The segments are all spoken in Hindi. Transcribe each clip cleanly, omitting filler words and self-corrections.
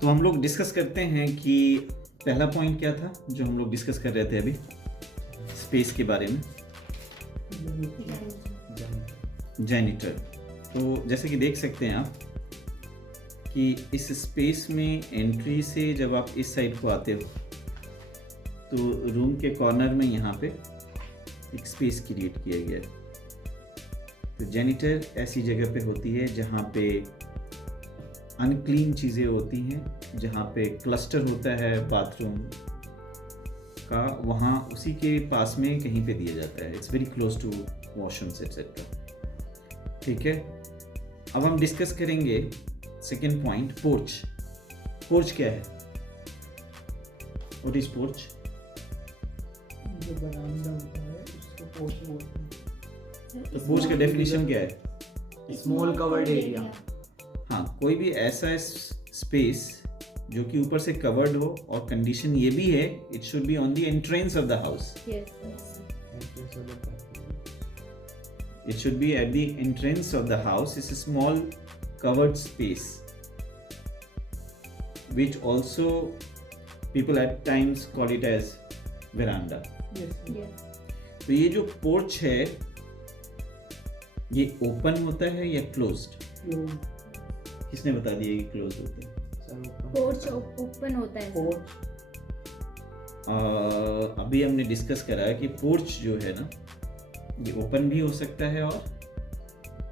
तो हम लोग डिस्कस करते हैं कि पहला पॉइंट क्या था जो हम लोग डिस्कस कर रहे थे अभी स्पेस के बारे में, जेनिटर। तो जैसे कि देख सकते हैं आप कि इस स्पेस में एंट्री से जब आप इस साइड को आते हो तो रूम के कॉर्नर में यहाँ पे एक स्पेस क्रिएट किया गया है। तो जेनिटर ऐसी जगह पे होती है जहाँ पे अनक्लीन चीज़ें होती हैं, जहाँ पे क्लस्टर होता है बाथरूम का, वहाँ उसी के पास में कहीं पे दिया जाता है। It's very close to washrooms etcetera. ठीक है, अब हम डिस्कस करेंगे सेकेंड पॉइंट, पोर्च। पोर्च क्या है? What is porch? जो बरामदा होता है उसको पोर्च बोलते हैं। तो पोर्च का डेफिनेशन क्या है? Small covered area. हाँ, कोई भी ऐसा स्पेस जो कि ऊपर से कवर्ड हो, और कंडीशन ये भी है it should be on the entrance of the house. It should be at the entrance of the house. It's a small covered space, which also people at times call it as veranda. तो ये जो पोर्च है ये ओपन होता है या क्लोज्ड? किसने बता दिया कि क्लोज होता है? पोर्च ओपन होता है। पोर्च अभी हमने डिस्कस करा कि पोर्च जो है ना ये ओपन भी हो सकता है और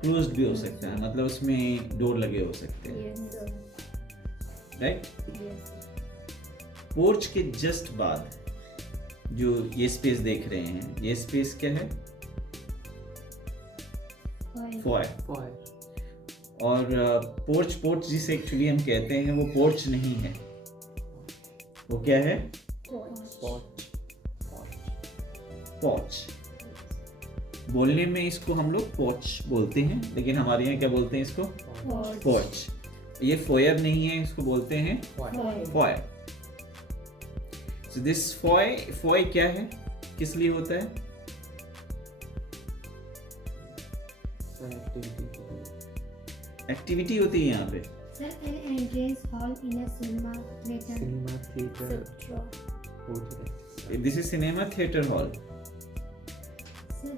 क्लोज्ड भी हो सकता है, मतलब उसमें डोर लगे हो सकते हैं, राइट? पोर्च के जस्ट बाद जो ये स्पेस देख रहे हैं, ये स्पेस क्या है? फॉयर। और पोर्च जिसे एक्चुअली हम कहते हैं वो पोर्च नहीं है, वो क्या है? पोर्च। बोलने में इसको हम लोग पोर्च बोलते हैं, लेकिन हमारे यहाँ क्या बोलते हैं इसको? पोर्च। ये फोयर नहीं है, इसको बोलते हैं फॉयर। सो दिस फॉय क्या है, किस लिए होता है? एक्टिविटी होती है यहाँ पे। Sir, an entrance hall in a cinema theater. This is cinema theatre hall. Sir,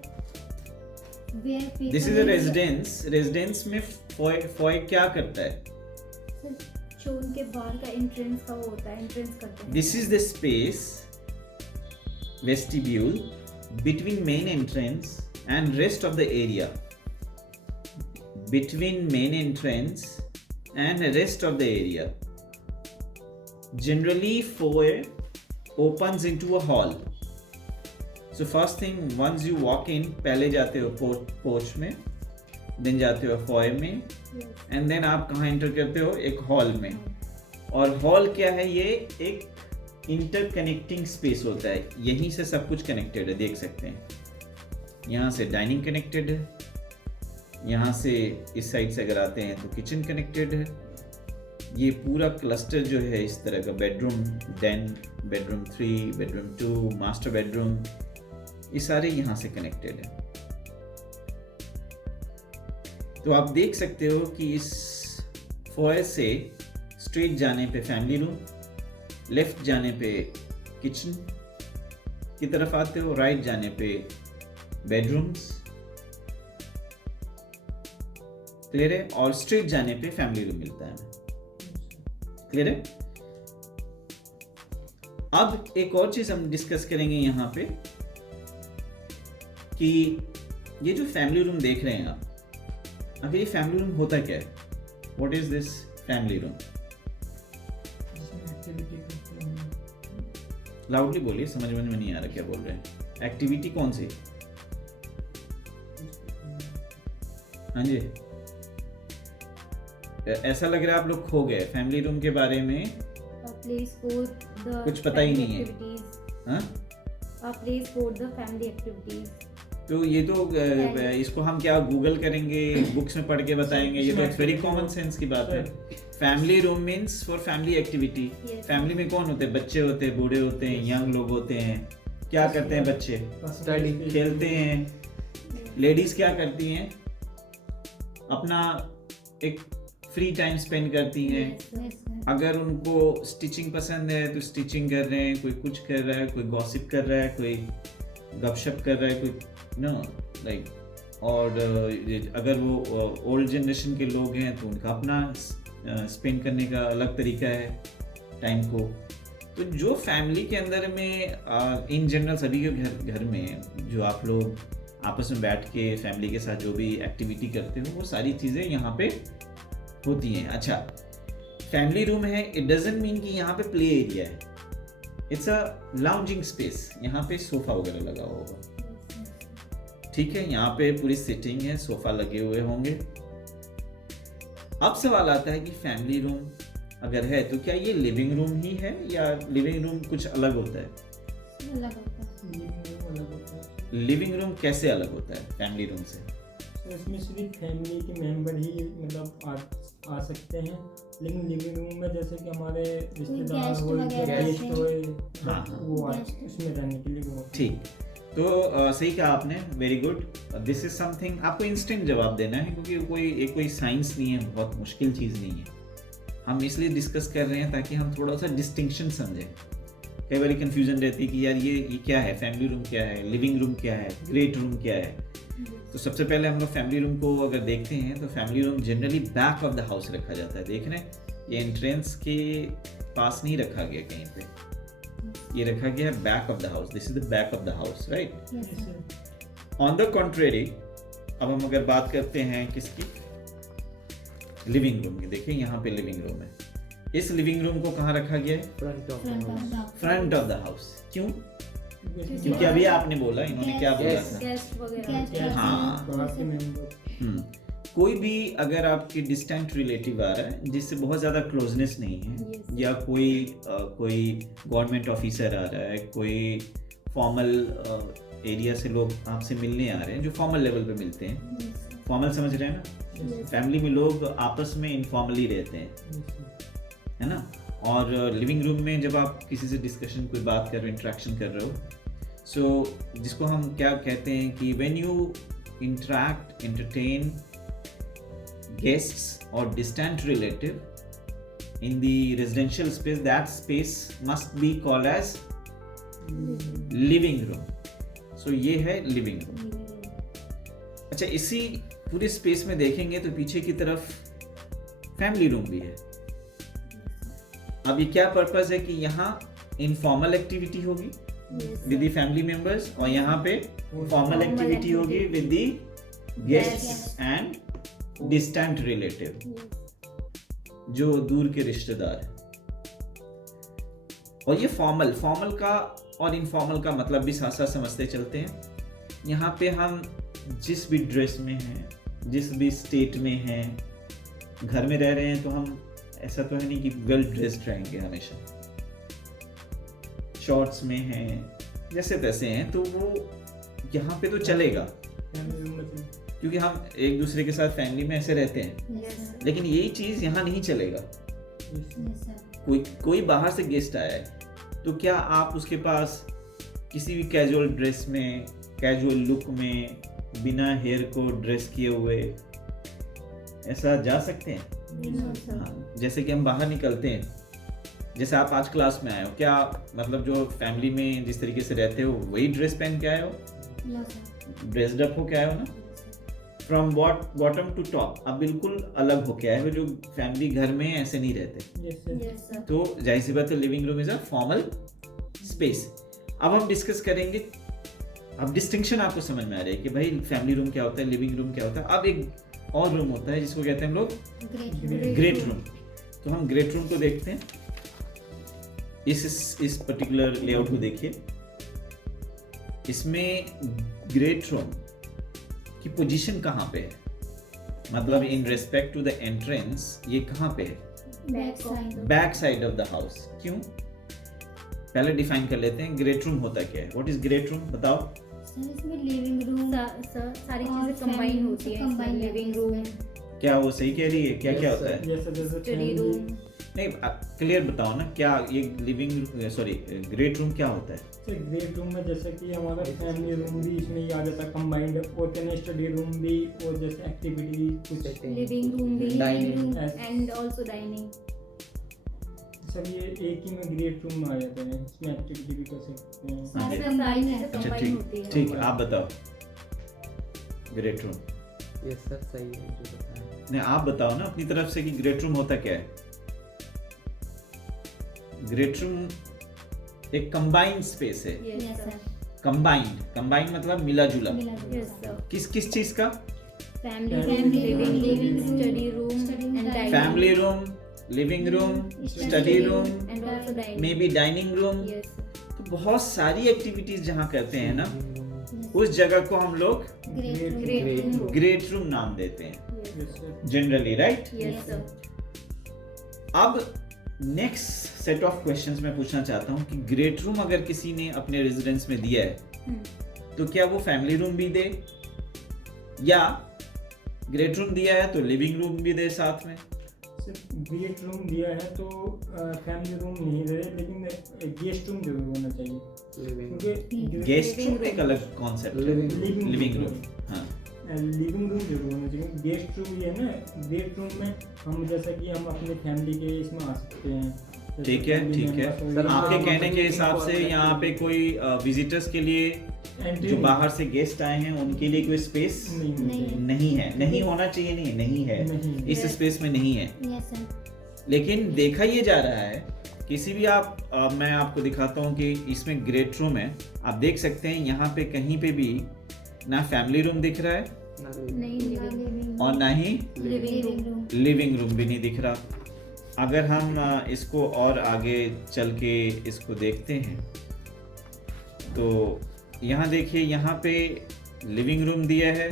where people. This is a residence. Residence में फॉय क्या करता है? Sir, जो उनके बाहर का एंट्रेंस का वो होता है, एंट्रेंस करते हैं। This is the space, vestibule, between main entrance and rest of the area. Between main entrance and rest of the area. Generally, foyer opens into a hall. So first thing, once you walk in, पहले जाते हो porch में, then जाते हो foyer में, and then आप कहाँ enter करते हो? एक hall में। और हॉल क्या है? ये एक इंटरकनेक्टिंग स्पेस होता है, यहीं से सब कुछ कनेक्टेड है, देख सकते हैं। यहाँ से डाइनिंग कनेक्टेड है, यहाँ से इस साइड से अगर आते हैं तो किचन कनेक्टेड है। ये पूरा क्लस्टर जो है इस तरह का, bedroom, den, bedroom 3, bedroom 2, master bedroom, ये सारे यहाँ से कनेक्टेड है। तो आप देख सकते हो कि इस फॉयर से स्ट्रेट जाने पे फैमिली रूम, लेफ्ट जाने पे किचन की तरफ आते हो, राइट जाने पे बेडरूम्स, क्लियर है? और स्ट्रेट जाने पे फैमिली रूम मिलता है, क्लियर है? अब एक और चीज हम डिस्कस करेंगे यहाँ पे कि ये जो फैमिली रूम देख रहे हैं आप, अब ये फैमिली रूम होता क्या है? What is this family room? Loudly बोलिए, समझ में नहीं आ रहा क्या बोल रहे हैं। एक्टिविटी कौन सी? हाँ जी, ऐसा लग रहा है आप लोग खो गए फैमिली रूम के बारे में, Place for the कुछ पता ही नहीं है। activities. हाँ? A place for the family activities. तो ये तो इसको हम क्या गूगल करेंगे, बुक्स में पढ़ के बताएंगे? ये तो वेरी कॉमन सेंस की बात है। Family room means for family activity. Family में कौन होते हैं? बच्चे होते हैं, बूढ़े होते हैं, यंग लोग होते हैं। क्या करते हैं बच्चे? स्टडी, खेलते हैं। लेडीज क्या करती हैं? अपना एक फ्री टाइम स्पेंड करती हैं, अगर उनको स्टिचिंग पसंद है तो स्टिचिंग कर रहे हैं, कोई कुछ कर रहा है, कोई गॉसिप कर रहा है, कोई गपशप कर रहा है, कोई नो लाइक और अगर वो ओल्ड जनरेशन के लोग हैं तो उनका अपना स्पेंड करने का अलग तरीका है टाइम को। तो जो फैमिली के अंदर में इन जनरल सभी के घर में जो आप लोग आपस में बैठ के फैमिली के साथ जो भी एक्टिविटी करते हो वो सारी चीज़ें यहाँ पे होती हैं। अच्छा, फैमिली रूम है, इट डजंट मीन कि यहाँ पे प्ले एरिया है, इट्स अ लाउंजिंग स्पेस। यहाँ पे सोफा वगैरह लगा होगा, ठीक है, यहाँ पे पूरी सिटिंग है, सोफा लगे हुए होंगे। अब सवाल आता है कि फैमिली रूम अगर है तो क्या ये लिविंग रूम ही है या लिविंग रूम कुछ अलग होता है? अलग होता है। लिविंग रूम अलग होता है। लिविंग रूम कैसे अलग होता है फैमिली रूम से? तो इसमें सिर्फ फैमिली के मेंबर ही मतलब आ सकते हैं, लेकिन लिविंग रूम में जैसे कि हमारे रिश्तेदार गेस्ट हो, वगैरह गेस्ट हैं। होए, हाँ, वो गेस्ट। उसमें रहने के लिए वो ठीक। तो सही कहा आपने, very good. This is something आपको इंस्टेंट जवाब देना है क्योंकि कोई साइंस नहीं है, बहुत मुश्किल चीज़ नहीं है। हम इसलिए डिस्कस कर रहे हैं ताकि हम थोड़ा सा डिस्टिंक्शन समझें। कई बार कंफ्यूजन रहती है कि यार ये क्या है, फैमिली रूम क्या है, लिविंग रूम क्या है, ग्रेट रूम क्या है। तो सबसे पहले हम लोग फैमिली रूम को अगर देखते हैं तो family room generally back of the house रखा जाता है। देख रहे हैं, ये एंट्रेंस के पास नहीं रखा गया कहीं पे, ये रखा गया है back of the house. This is the back of the house, right? Yes, sir. On the contrary, अब हम अगर बात करते हैं किसकी, लिविंग रूम की। देखिए यहाँ पे लिविंग रूम है, इस लिविंग रूम को कहाँ रखा गया है? Front of Front of the front of the house. क्यों? क्योंकि क्योंकि अभी आपने बोला, इन्होंने क्या बोला Yes. था? गेस्ट वगैरह गेस्ट हाँ। बाहर के मेंबर कोई भी अगर आपकी डिस्टेंट रिलेटिव आ रहा है जिससे बहुत ज़्यादा क्लोजनेस नहीं है, Yes. या कोई गवर्नमेंट ऑफिसर आ रहा है, कोई फॉर्मल एरिया से लोग आपसे मिलने आ रहे हैं, जो फॉर्मल लेवल पे मिलते हैं। फॉर्मल समझ रहे हैं ना? Yes. फैमिली में लोग आपस में इनफॉर्मली रहते हैं, है ना? और लिविंग रूम में जब आप किसी से डिस्कशन, कोई बात कर रहे हो, इंटरेक्शन कर रहे हो, सो जिसको हम क्या कहते हैं कि when you interact, entertain guests or distant relative in the residential space, that space must be called as living room. So ये है living room. अच्छा, इसी पूरे स्पेस में देखेंगे तो पीछे की तरफ फैमिली रूम भी है। अब ये क्या पर्पस है कि यहाँ इनफॉर्मल एक्टिविटी होगी विद द फैमिली मेंबर्स और यहाँ पे फॉर्मल एक्टिविटी होगी with the guests and distant relative, जो दूर के रिश्तेदार हैं। और ये फॉर्मल का और इनफॉर्मल का मतलब भी साथ साथ समझते चलते हैं। यहाँ पे हम जिस भी ड्रेस में हैं, जिस भी स्टेट में हैं, घर में रह रहे हैं तो हम ऐसा तो है नहीं कि वेल ड्रेस्ड रहेंगे हमेशा, शॉर्ट्स में हैं, जैसे तैसे हैं, तो वो यहाँ पे तो चलेगा क्योंकि हम एक दूसरे के साथ फैमिली में ऐसे रहते हैं। लेकिन यही चीज़ यहाँ नहीं चलेगा। कोई बाहर से गेस्ट आया है तो क्या आप उसके पास किसी भी कैजुअल ड्रेस में, कैजुअल लुक में, बिना हेयर को ड्रेस किए हुए ऐसा जा सकते हैं? हाँ, जैसे कि हम बाहर निकलते हैं, जैसे आप आज क्लास में आए हो, क्या मतलब जो फैमिली में जिस तरीके से रहते हो वही ड्रेस पहन के आए हो, ड्रेस्ड अप हो के आए हो ना, फ्रॉम बॉटम टू टॉप, अब बिल्कुल अलग होके आए हो, जो फैमिली घर में ऐसे नहीं रहते। तो जाहिर सी बात है living room is a formal space. अब हम डिस्कस करेंगे, अब डिस्टिंक्शन आपको समझ में आ रहा है कि भाई फैमिली रूम क्या होता है, लिविंग रूम क्या होता है। अब एक और रूम होता है जिसको कहते हैं हम लोग ग्रेट रूम। तो हम ग्रेट रूम को देखते हैं। इस पर्टिकुलर लेआउट को देखिए, इसमें ग्रेट रूम की पोजीशन कहाँ पे है, मतलब in respect to the entrance ये कहाँ पे है? Back side of the house. क्यों? पहले डिफाइन कर लेते हैं ग्रेट रूम होता क्या है। व्हाट इज ग्रेट रूम, बताओ। इसमें लिविंग रूम सारी चीजें कंबाइन होती है। इसमें लिविंग रूम, क्या वो सही कह रही है? क्या क्या होता है? जैसे स्टडी रूम, नहीं, क्लियर बताओ ना, क्या ये लिविंग सॉरी ग्रेट रूम क्या होता है? ग्रेट रूम में जैसे कि हमारा फैमिली रूम भी इसमें ही आ जाता है, कंबाइंड होते हैं, स्टडी रूम भी, और जैसे एक्टिविटी कुछ लिविंग रूम भी, Dining. And also dining. Sir ये एक ही में ग्रेट रूम में आ जाते हैं, इसमें एक्टिविटी भी कर सकते हैं। सारे अच्छा, कंबाइन है, अच्छा कंबाइन होती है। ठीक आप बताओ ग्रेट रूम। यस सर, सही है जो बताया। नहीं आप बताओ ना अपनी तरफ से कि ग्रेट रूम होता क्या है। ग्रेट रूम एक कंबाइंड स्पेस है। यस सर, कंबाइंड मतलब मिला जुला। Yes sir. किस किस चीज का? Family living study room and dining. Family room, living room, study room, and also dining. May be dining room. Yes तो बहुत सारी एक्टिविटीज जहाँ करते हैं ना उस जगह को हम लोग ग्रेट रूम। ग्रेट रूम नाम देते हैं yes sir. Generally, right. Yes sir. अब नेक्स्ट सेट ऑफ क्वेश्चंस मैं पूछना चाहता हूँ कि ग्रेट रूम अगर किसी ने अपने रेजिडेंस में दिया है तो क्या वो फैमिली रूम भी दे, या ग्रेट रूम दिया है तो लिविंग रूम भी दे साथ में? सर ग्रेट रूम दिया है तो फैमिली रूम नहीं दे, लेकिन गेस्ट रूम जरूर होना चाहिए, क्योंकि गेस्ट रूम एक अलग कॉन्सेप्ट है। लिविंग रूम, हाँ लिविंग रूम जरूर होना चाहिए। गेस्ट रूम ये है ना, गेस्ट रूम में हम जैसा कि हम अपने फैमिली के इसमें आ सकते हैं। जैसे ठीक है, family ठीक है। members सर, वगैरह। आपके हाँ, कहने के living हिसाब से hall यहाँ पे कोई विजिटर्स के लिए Entry जो नहीं- बाहर से गेस्ट आए हैं उनके लिए कोई स्पेस नहीं नहीं है, नहीं होना चाहिए, नहीं है, नहीं। इस स्पेस में नहीं है। Yes sir. लेकिन देखा ये जा रहा है किसी भी मैं आपको दिखाता हूँ कि इसमें ग्रेट रूम है, आप देख सकते हैं यहाँ पे कहीं पे भी ना फैमिली रूम दिख रहा है नहीं लिविंग और ना ही लिविंग रूम। लिविंग रूम भी नहीं दिख रहा। अगर हम इसको और आगे चल के इसको देखते हैं तो यहाँ देखिए, यहाँ पे लिविंग रूम दिया है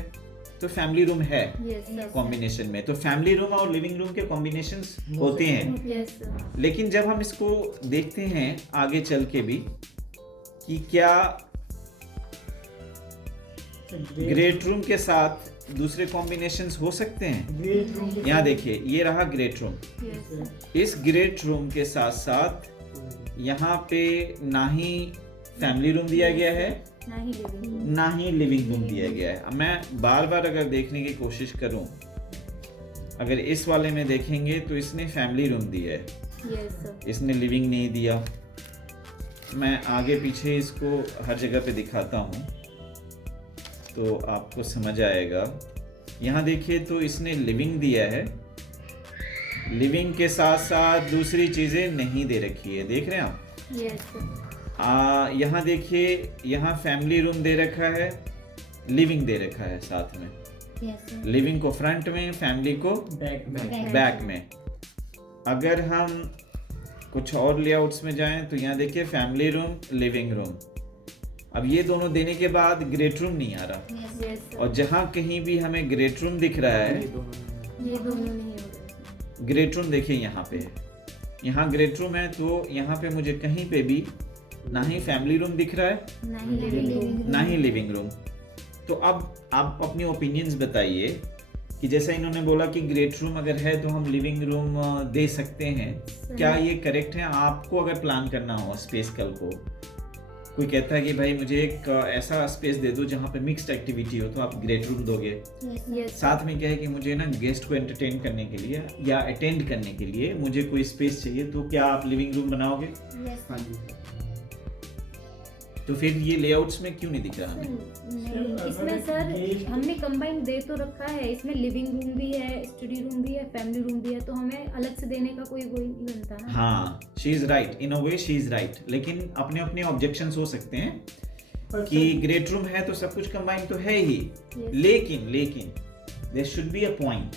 तो फैमिली रूम है यस सर। कॉम्बिनेशन में, तो फैमिली रूम और लिविंग रूम के कॉम्बिनेशंस होते हैं। Yes sir. लेकिन जब हम इसको देखते हैं आगे चल के भी कि क्या ग्रेट रूम के साथ दूसरे कॉम्बिनेशंस हो सकते हैं। ग्रेट रूम यहाँ देखिए, ये रहा ग्रेट रूम। Yes sir. इस ग्रेट रूम के साथ साथ यहाँ पे ना ही फैमिली रूम दिया गया है ना ही लिविंग रूम। ना ही लिविंग रूम दिया गया है। अब मैं बार बार अगर देखने की कोशिश करूं, अगर इस वाले में देखेंगे तो इसने फैमिली रूम दिया है, यस सर। इसने लिविंग नहीं दिया। मैं आगे पीछे इसको हर जगह पे दिखाता हूँ तो आपको समझ आएगा। यहाँ देखिए तो इसने लिविंग दिया है, लिविंग के साथ साथ दूसरी चीज़ें नहीं दे रखी है, देख रहे हैं आप। Yes sir. यहाँ देखिए, यहाँ फैमिली रूम दे रखा है, लिविंग दे रखा है साथ में। Yes sir. लिविंग को फ्रंट में, फैमिली को बैक बैक में। अगर हम कुछ और लेआउट्स में जाएं तो यहाँ देखिए फैमिली रूम, लिविंग रूम। अब ये दोनों देने के बाद ग्रेट रूम नहीं आ रहा, यस सर। और जहाँ कहीं भी हमें ग्रेट रूम दिख रहा है, ये दोनों नहीं हो रहे। ग्रेट रूम देखिए यहाँ पे है, यहाँ ग्रेट रूम है तो यहाँ पे मुझे कहीं पे भी ना ही फैमिली रूम दिख रहा है ना ही लिविंग रूम। ना ही लिविंग रूम। तो अब आप अपनी ओपिनियंस बताइए कि जैसा इन्होंने बोला कि ग्रेट रूम अगर है तो हम लिविंग रूम दे सकते हैं, क्या ये करेक्ट है? आपको अगर प्लान करना हो स्पेस कल को, कोई कहता है कि भाई मुझे एक ऐसा स्पेस दे दो जहाँ पे मिक्स्ड एक्टिविटी हो, तो आप ग्रेट रूम दोगे। यस साथ में क्या है कि मुझे ना गेस्ट को एंटरटेन करने के लिए या अटेंड करने के लिए मुझे कोई स्पेस चाहिए, तो क्या आप लिविंग रूम बनाओगे? यस। हाँ जी। तो फिर ये लेआउट्स में क्यों नहीं दिख रहा हमें? नहीं, इसमें सर हमने कंबाइन दे तो रखा है, इसमें लिविंग रूम भी है, स्टडी रूम भी है, फैमिली रूम भी है, तो हमें अलग से देने का कोई वही नहीं बनता ना। हाँ, she is right, in a way she is right. लेकिन अपने अपने ऑब्जेक्शंस हो सकते हैं कि ग्रेट रूम है तो सब कुछ कंबाइन तो है ही, लेकिन there should be a point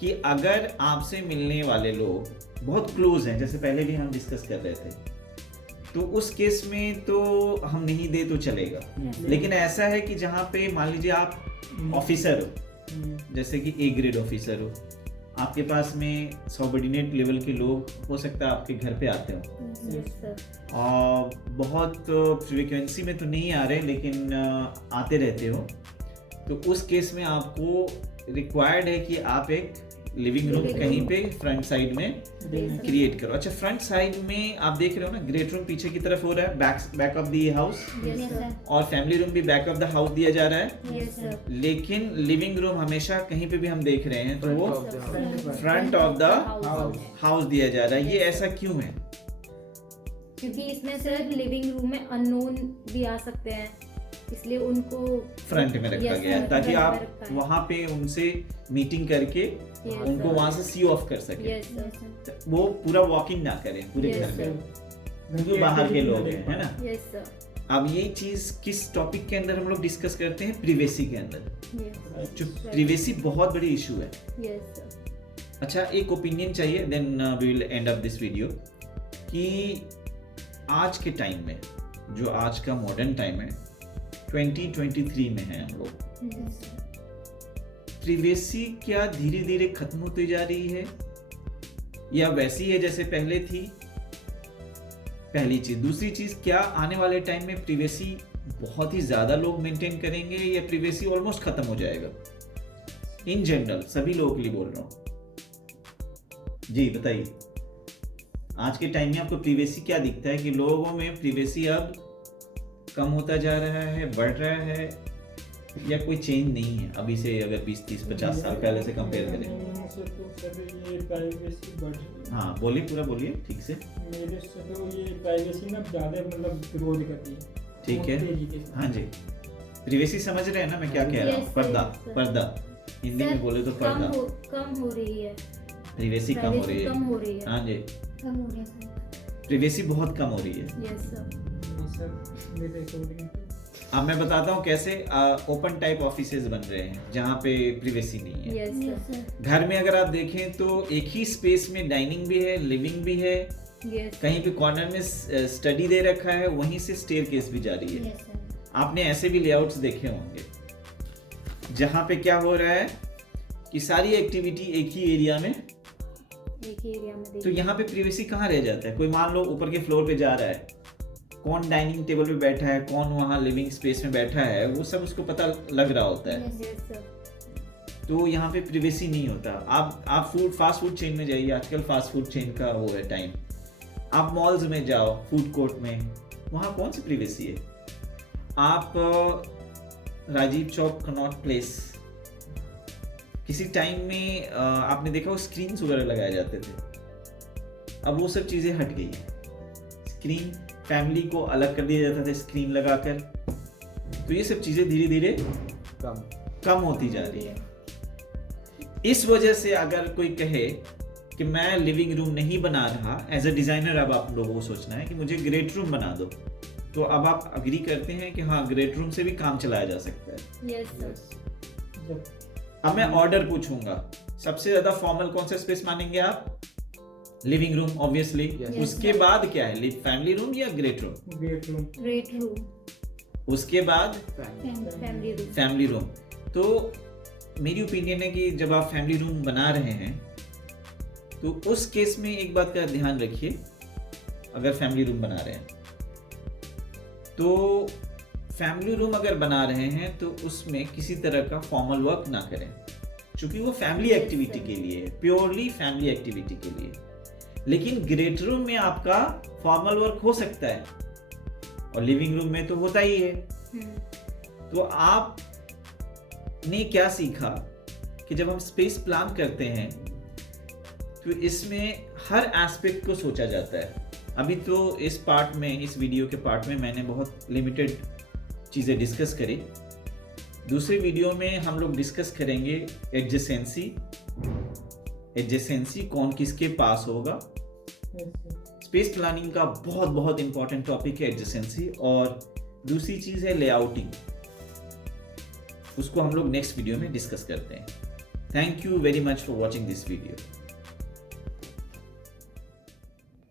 कि अगर आपसे मिलने वाले लोग बहुत क्लोज हैं, जैसे पहले भी हम डिस्कस कर रहे थे, तो उस केस में तो हम नहीं दे तो चलेगा। लेकिन ऐसा है कि जहाँ पे मान लीजिए आप ऑफिसर हो, जैसे कि ए ग्रेड ऑफिसर हो, आपके पास में सबऑर्डिनेट लेवल के लोग हो सकता है आपके घर पे आते हो, यस सर। और बहुत फ्रीक्वेंसी में तो नहीं आ रहे लेकिन आते रहते हो, तो उस केस में आपको रिक्वायर्ड है कि आप एक लिविंग रूम Living कहीं room। पे फ्रंट साइड में देना क्रिएट करो। अच्छा, फ्रंट साइड में आप देख रहे हो ना, ग्रेट रूम पीछे की तरफ हो रहा है, back of the house, yes sir, और फैमिली रूम भी बैक ऑफ द हाउस दिया जा रहा है। यस सर, लेकिन लिविंग रूम हमेशा कहीं पे भी हम देख रहे हैं तो वो Front front of the house. House दिया जा रहा है। ये ऐसा क्यों है? क्योंकि इसमें सर लिविंग रूम में अननोन भी आ सकते हैं, इसलिए उनको फ्रंट में रखा Yes, गया है sir, ताकि front में आप रखा है। वहां पे उनसे मीटिंग करके Yes, उनको sir। वहां से सी ऑफ कर सके, यस सर, वो पूरा वॉकिंग ना करें पूरे Yes, घर sir। में, क्योंकि बाहर के लोग हैं, है ना। यस सर, अब ये चीज किस टॉपिक के अंदर हम लोग डिस्कस करते हैं? प्रिवेसी के अंदर। यस जो प्रिवेसी बहुत बड़ी इशू है। यस सर, अच्छा, एक ओपिनियन चाहिए, then we will end up this video, कि आज के टाइम में, जो आज का मॉडर्न टाइम है, 2023 में है हम लोग, यस सर, प्रिवेसी क्या धीरे धीरे खत्म होती जा रही है या वैसी है जैसे पहले थी? पहली चीज। दूसरी चीज, क्या आने वाले टाइम में प्रिवेसी बहुत ही ज्यादा लोग मेंटेन करेंगे या प्रिवेसी ऑलमोस्ट खत्म हो जाएगा? इन जनरल सभी लोगों के लिए बोल रहा हूं। जी बताइए, आज के टाइम में आपको प्रिवेसी क्या दिखता है कि लोगों में प्रिवेसी अब कम होता जा रहा है, बढ़ रहा है, या कोई चेंज नहीं है अभी से? अगर 20, 30, 50 साल पहले से कंपेयर करें। से तो सर ये प्राइवेसी बढ़ रही है। हाँ बोलिए, पूरा बोलिए ठीक से। मेरे से तो ये प्राइवेसी ना ज़्यादा मतलब विरोध करती है। ठीक है, बहुत तेजी के साथ। हाँ जी। प्रिवेसी समझ रहे हैं ना मैं क्या कह रहा हूँ? Yes, पर्दा, yes, sir। पर्दा हिंदी में सर, बोले तो पर्दा। कम हो रही है, प्रिवेसी कम हो रही प्राइवेसी कम है। हो रही है, हाँ जी, कम हो रही है सर, प्रिवेसी बहुत कम हो रही है। यस सर, नहीं सर, मेरे अकॉर्डिंग अब मैं बताता हूँ कैसे ओपन टाइप ऑफिसेज बन रहे हैं जहाँ पे प्रिवेसी नहीं है। यस सर, घर में अगर आप देखें तो एक ही स्पेस में डाइनिंग भी है, लिविंग भी है, यस कहीं पे कॉर्नर में स्टडी दे रखा है, वहीं से स्टेयरकेस भी जा रही है। यस सर, आपने ऐसे भी लेआउट्स देखे होंगे जहाँ पे क्या हो रहा है कि सारी एक्टिविटी एक ही एरिया में, एक ही एरिया में तो देखिए, यहाँ पे प्रिवेसी कहाँ रह जाता है? कोई मान लो ऊपर के फ्लोर पे जा रहा है, कौन डाइनिंग टेबल पे बैठा है, कौन वहाँ लिविंग स्पेस में बैठा है, वो सब उसको पता लग रहा होता है। यस सर, तो यहाँ पे प्रिवेसी नहीं होता। आप फास्ट फूड चेन में जाइए, आजकल फास्ट फूड चेन का वो है टाइम। आप मॉल्स में जाओ, फूड कोर्ट में, वहाँ कौन सी प्रिवेसी है? आप राजीव चौक, कनॉट प्लेस, किसी टाइम में आपने देखा वो स्क्रीन्स वगैरह लगाए जाते थे, अब वो सब चीज़ें हट गई हैं। स्क्रीन, फैमिली को अलग कर दिया जाता था स्क्रीन लगाकर, तो ये सब चीज़ें धीरे धीरे कम होती जा रही है। इस वजह से अगर कोई कहे कि मैं लिविंग रूम नहीं बना रहा, एज अ डिजाइनर अब आप लोगों को सोचना है कि मुझे ग्रेट रूम बना दो, तो अब आप अग्री करते हैं कि हाँ, ग्रेट रूम से भी काम चलाया जा सकता है। यस सर, जब अब मैं ऑर्डर पूछूंगा, सबसे ज्यादा फॉर्मल कौन सा स्पेस मानेंगे आप? Living room obviously. Yes. उसके बाद क्या है? फैमिली रूम या great room? Bedroom great room, उसके बाद फैमिली रूम, फैमिली रूम। तो मेरी ओपिनियन है कि जब आप फैमिली रूम बना रहे हैं तो उस केस में एक बात का ध्यान रखिए, अगर फैमिली रूम बना रहे हैं तो फैमिली रूम अगर बना रहे हैं तो उसमें किसी तरह का फॉर्मल वर्क ना करें, क्योंकि वो फैमिली एक्टिविटी के लिए है, प्योरली फैमिली एक्टिविटी के लिए। लेकिन ग्रेट रूम में आपका फॉर्मल वर्क हो सकता है और लिविंग रूम में तो होता ही है। तो आपने क्या सीखा कि जब हम स्पेस प्लान करते हैं तो इसमें हर एस्पेक्ट को सोचा जाता है। अभी तो इस पार्ट में, इस वीडियो के पार्ट में मैंने बहुत लिमिटेड चीज़ें डिस्कस करी। दूसरे वीडियो में हम लोग डिस्कस करेंगे एडजेसेंसी कौन किसके पास होगा। स्पेस प्लानिंग का बहुत बहुत इंपॉर्टेंट टॉपिक है एडजेसेंसी, और दूसरी चीज़ है लेआउटिंग, उसको हम लोग नेक्स्ट वीडियो में डिस्कस करते हैं। Thank you very much for watching this video.